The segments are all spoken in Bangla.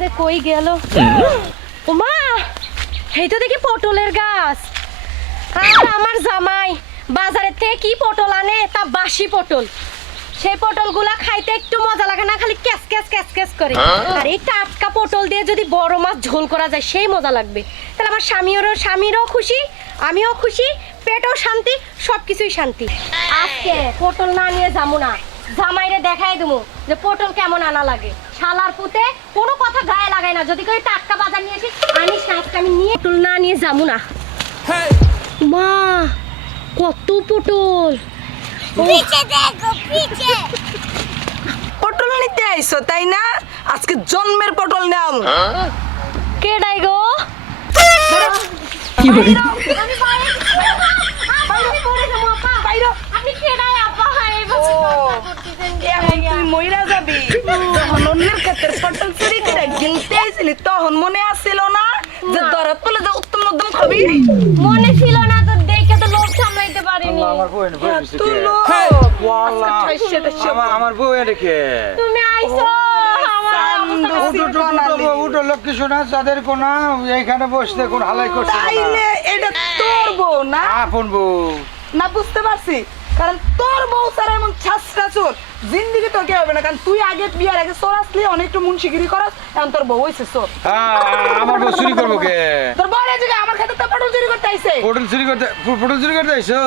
যে কই গেল? ওমা এই তো দেখি পটলের গাছ। আর আমার জামাই বাজারের থেকে কি পটল আনে? তা বাসি পটল। সেই পটলগুলা খাইতে একটু মজা লাগে না খালি ক্যাস ক্যাস ক্যাস ক্যাস করে। আর এই টাটকা পটল দিয়ে যদি বড় মাছ ঝোল করা যায় সেই মজা লাগবে। তাহলে আমার স্বামীরও স্বামীরও খুশি আমিও খুশি পেটও শান্তি সবকিছুই শান্তি। আজকে পটল না নিয়ে যাব না। জামাইরে দেখাই দেবো যে পটল কেমন আনা লাগে। শালার পুতে কোনো কথা গায়ে লাগায় না। যদি কই টাটকা বাজার নিয়ে আসিস আমি না আমি নিয়ে টুল না নিয়ে যাব না। মা কত পটল পটল নিতে আইছো তাই না? আজকে জন্মের পটল নাম কে ডাই গো? কি বলি? যাবি পটল চুরি করে গিলতে আইছিলি? তখন মনে আসছিল না যে। দরদ পড়লে যে উত্তম মধ্যম খাবি? মনে ছিল না তো দেখে তো লোভ সামলাইতে পারিনি। আমার বউ এনে তুই ওয়াল্লাহ। আজকে ঠাইসে ঠাইসে। আমার আমার বউ এনে কে? তুমি আইছো কোনা এইখানে বসতে কোন হালাই করছে এটা তোর বউ না? আপন বউ। না বুঝতে পারছি। কারণ তোর বউ স্যার এমন ছাসরা চোর জিন্দিগি তোকে হবে না কারণ তুই আগে বিয়ার আগে চোর আসলি অনেকটা মুন্সিগিরি করস এখন তোর বউ হয়েছে চোর। আমার বউ চুরি করব কে? তোর বউ এই আমার খাতে তো পটল চুরি করতে আইছে। পটল চুরি করতে পটল চুরি করতে আইসো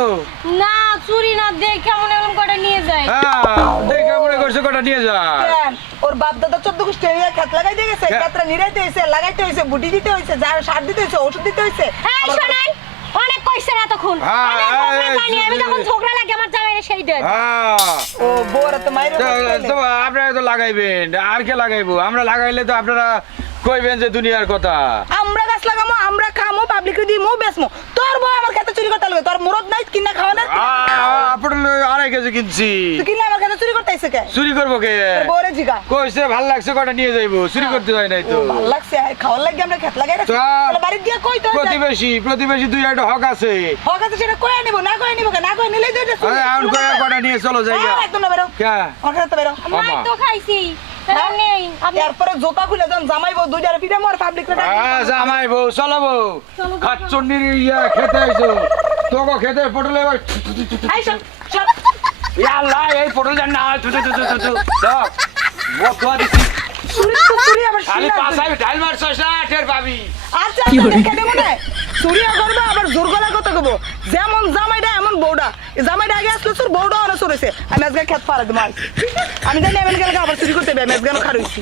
না চুরি না দেখ কেমন এমন করে নিয়ে যায়। হ্যাঁ দেখে মনে করছে কটা নিয়ে যা। কেন? ওর বাপ দাদা চোদ্দ গোষ্ঠী হয়ে খেত লাগাই দিয়ে গেছে? খেতরা নিরাইতে হয়েছে লাগাইতে হয়েছে বুটি দিতে হয়েছে যার সার দিতে হয়েছে ওষুধ দিতে হয়েছে এই শোনেন কইছেন এতক্ষণ হ্যাঁ, আমি যখন ঝগড়া লাগে আমার জামাইরে সেই দেন। হ্যাঁ। ও বউরা তো মাইরে তো- আপনারা তো লাগাইবেন আর কে লাগাইবো? আমরা লাগাইলে তো আপনারা কইবেন যে দুনিয়ার কথা। আমরা গাছ লাগামো আমরা খামো পাবলিকে দিমো বেচমো। তোর বউ আমার খেতে চুরি করতে লাগবে। তোর মুরদ নাই কিনা খাওয়ানোর আ- পটল আড়াই কেজি কিনছি। তুই কিনা আমার খেতে চুরি করতে আইছে কে? চুরি করব কে? তোর জিগা। কইছে ভালো লাগছে কটা নিয়ে যাইবো? চুরি করতে হয় নাই তো। ভালো লাগছে আর খাওয়ার লাগে আমরা খেত লাগাই রাখছি। তা- দিয়ে কই তো প্রতিবেশী প্রতিবেশী দুই একটা হক আছে। হক আছে সেটা কয়ে নিব না কয়ে নিব না নিলেই তো এটা আরে কটা নিয়ে চলো যাই হ্যাঁ, একদম না বেরো। কে? আমার খেতে বেরো। মাই তো খাইছি আপনি জোতা খুলে যান জামাই বউ দুইটারে পিঠে মর পাবলিক জামাই বউ চলো বউ। খাচ্চন্ডির ইয়া খেতে আইছো। তোকে খেতে পটল এবার আল্লাহ এই পটল জান না খালি শিলা ঢাল মারছস না টের পাবি। আচ্ছা আচ্ছা দেখে দেবো না চুরিয়া করব আবার জোর গলা কথা কবো। যেমন জামাইটা এমন এই জামাইটা আগে আসলে তোর বউটা অনেক চড়েছে আমি আজকে খেত পারা দেবো আমি জানি আমি গেলে আবার চুরি করতে হবে আমি আজকে খারইছি